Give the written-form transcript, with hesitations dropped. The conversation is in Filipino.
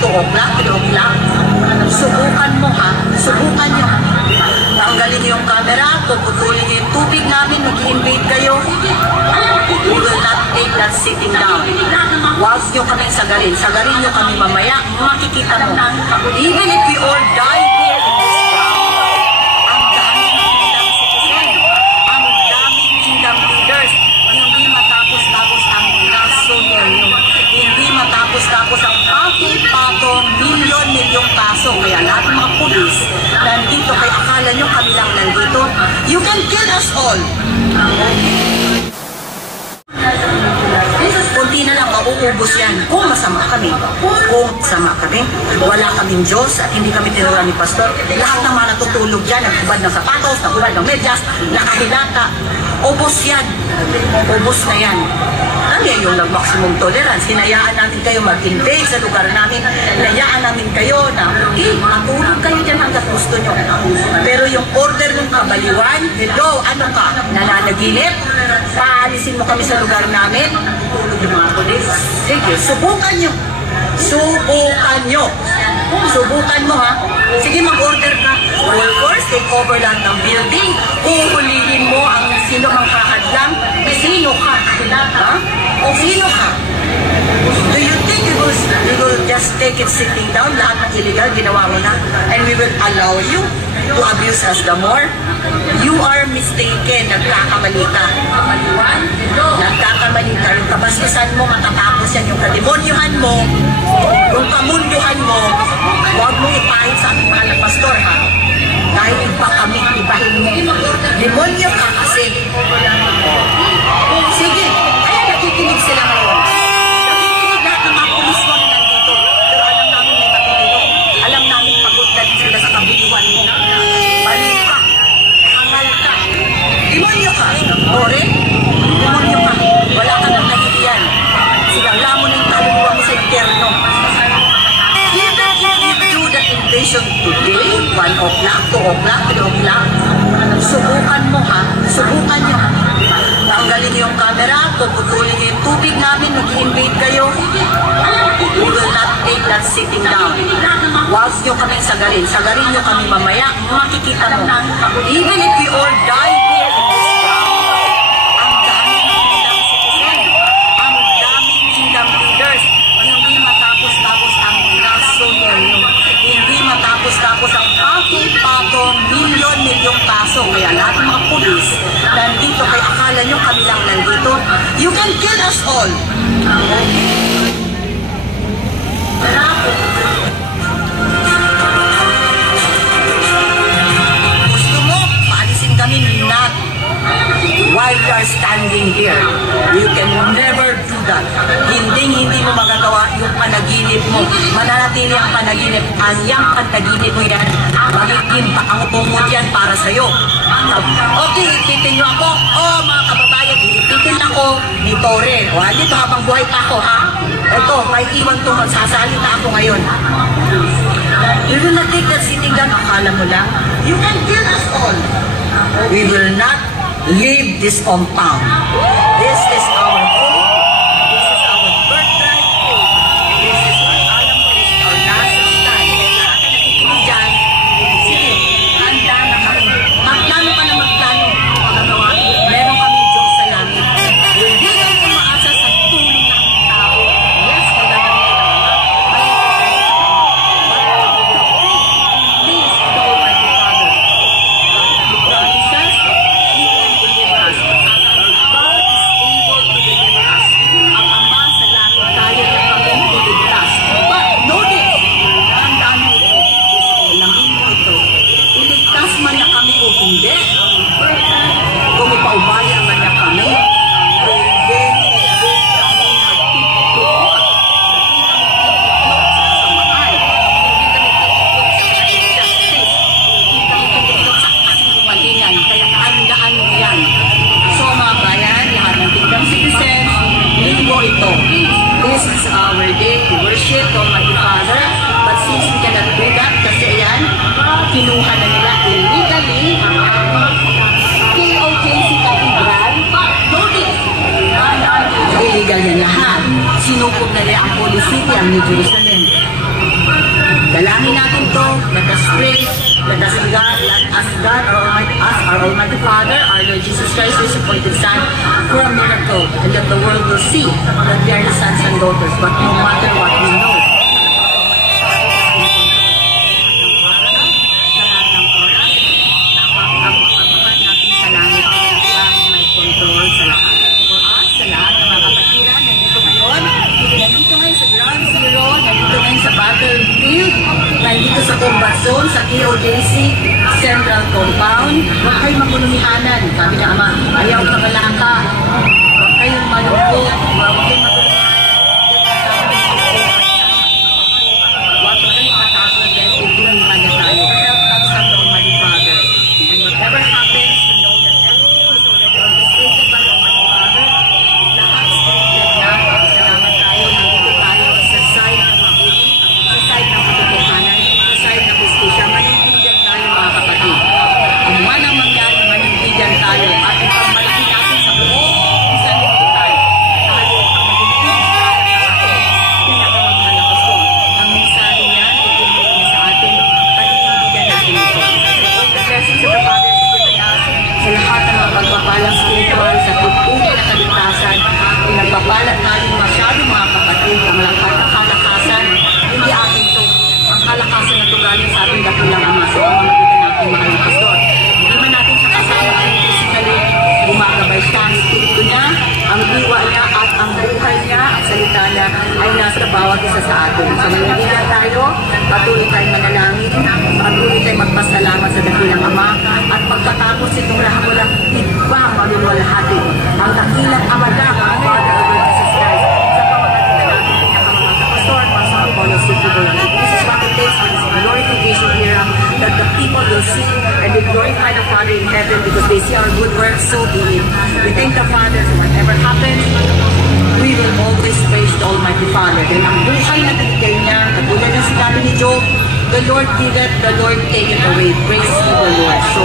2 o'clock, 3 o'clock. Subukan mo ha, subukan nyo. Tanggalin yung camera, puputulin nyo yung tubig namin, mag-i-invade kayo. We will not take that sitting down. Huwag nyo kami sagarin. Sagarin nyo kami mamaya. Makikita mo. Even if we all die here in this ground, ang daming kingdom citizen, ang daming kingdom leaders, hindi matapos-tapos ang kaso ninyo. Hindi matapos-tapos ang patong-patong milyon-milyong kaso. Kaya lahat ng mga pulis nandito, kaya akala nyo kami lang nandito. You can kill us all. Kunti na lang mauubos yan kung masama kami. Kung masama kami, wala kaming Diyos at hindi kami tinuruan ni Pastor. Lahat ng mga natutulog dyan, naghubad ng sapatos, naghubad ng medyas, nakahilata. Ubos yan. Ubos na yan. Ano yan yung maximum tolerance? Hinayaan namin kayo mag-invade sa lugar namin. Hinayaan namin kayo na matulog kayo dyan hanggang gusto nyo. Pero yung order ng kabaliwan, hello, ano ka? Nananaginip? Paalisin mo kami sa lugar namin? Tulog yung mga polis? Sige, subukan nyo. Subukan nyo. Subukan mo ha. Sige, mag-order ka. Workers, take over lahat ng building. Uhulihin mo ang sino mang kahadlang. Sino ka? Ha? O sino ka? Do you think we will just take it sitting down? Lahat ng illegal, ginawa mo na. And we will allow you to abuse us the more? You are mistaken. Nagkakamali ka. Nagkakamali ka. Yung kabaskusan mo, matatapos yan. Yung kademonyuhan mo, yung kamunduhan mo, huwag mo ipahit sa ating mahal na pastor, ha? Dahil iba kami, ibahin mo. Demonyo ka kasi. Sige, kaya nakikinig sila ngayon. Nakikinig lahat ng mga pulis mo na nandito. Pero alam namin may makikinig. Alam namin pagod na sila sa kabiliwan mo. Balik ka. Hangal ka. Demonyo ka. Ore? Demonyo ka. Wala ka nang nahihiyan. Sinala mo ng kaluluwa mo sa interno. Even if you do the invasion today, 1 o'clock, 2 o'clock, 3 o'clock, subukan mo ha. Subukan nyo. Tanggalin nyo yung camera, puputulin nyo yung tubig namin, mag-i-invade kayo. We will not take that sitting down. Huwag nyo kami sagarin. Sagarin nyo kami mamaya. Makikita mo. Even if we all die here in this ground, ang daming kingdom citizen, ang daming kingdom leaders, hindi matapos-tapos ang kaso ninyo. Hindi matapos-tapos ang patong-patong milyon-milyong kaso. Kaya lahat ng mga pulis nandito, kaya akala nyo kami lang nandito. You can kill us all. Gusto mo, paalisin kami not while you are standing here. You can never do that. Hindi mo magagawa yung panaginip mo. Mananatili ang panaginip. Anyang panaginip mo yan, magiging paangpumot yan para sa'yo. Okay, ipitin nyo ako. Mga kababayan, ipitin ako ni Tore. Dito habang buhay pa ako, ha? Ito, may iwan itong magsasalita ako ngayon. You will not take that sitting down. Akala mo lang, you can kill us all. We will not leave this compound. This is our home. This is our birthright. This is our alam mo. This is our last stand. Kaya nakikinig dyan. Sige, handa na kami. Magplano ka na magplano. Meron kami Diyos sa langit. Hindi kayo umaasa sa tulong ng tao. Yes, kaya namin please, the Almighty Father. Jesus, you can deliver us. God is able to deliver us. Ang Ama sa langit, kaya na kami iligtas. But notice, tandaan mo ito. Langin mo ito. Iligtas man na kami o hindi. Kung ipaubaya man na kami, hindi kami magtutupot. Samaan. Hindi kami justice. Hindi kami tututok sa kasinungalingan. Kaya tandaan mo yan. So mga bayan, lahat ng kingdom citizens, linggo ito. This is our day to worship Almighty Father. But since we cannot do that, kasi yan, kinuha na nila illegally KOKC Cathedral. Notice, illegal yan lahat. Sinupog na nila ang Holy City, ang New Jerusalem. our Almighty Father, our Lord Jesus Christ, His appointed Son, for a miracle, and that the world will see that we are His sons and daughters. But no matter what, we know sa combat zone, sa KOJC Central Compound. Huwag kayong magulumihanan. Sabi na Ama, ayaw na kalaka. Huwag kayong malungkot. Huwag kayong magulumihanan. Huwag kayong matakot dahil tutulungan na tayo. Help us from the Almighty Father. And whatever happens, we know that everything is already orchestrated by the Almighty Father. Lahat scripted na. Salamat tayo. Nandito tayo sa side ng mabuti, sa side ng katotohanan, siya, manindigan tayo mga kapatid. Kung man ang mangyari, manindigan tayo at ipagmalaki natin sa buong isang mundo tayo. Tayo ang maging pinakamagmalakas ko. Ang mensahe niya, ituloy niya sa atin, panindigan natin ito. All the blessings of the Father is given us sa lahat ng mga pagpapalang spiritual, sa pagpunin na kaligtasan, pinagpapalat natin masyado mga kapatid, ang lahat ng kalakasan, hindi atin ito. Ang kalakasan na ito galing sa ating dakilang Ama sa pamamagitan natin mahal na pastor. Hindi man natin sa kasama ay physically gumagabay siya. Ang espiritu niya, ang diwa niya at ang buhay niya at salita niya ay nasa bawat isa sa atin. Sa manindigan tayo, patuloy tayong manalangin, patuloy tayong magpasalamat sa dakilang Ama at pagkatapos itong lahat walang iba maluluwalhati. Ang dakilang Ama na, ang Father of Lord Jesus Christ, sa pamamagitan natin pinakamamagka pastor, Pastor Apollo City Bologna. This is what it takes for this glorification here, that the people will see and they glorify the Father in heaven because they see our good works, so be it. We thank the Father for whatever happens. We will always praise the Almighty Father. Dahil ang buhay na binigay niya, katulad ng sinabi ni Job, the Lord give it, the Lord take it away. Praise the Lord. So,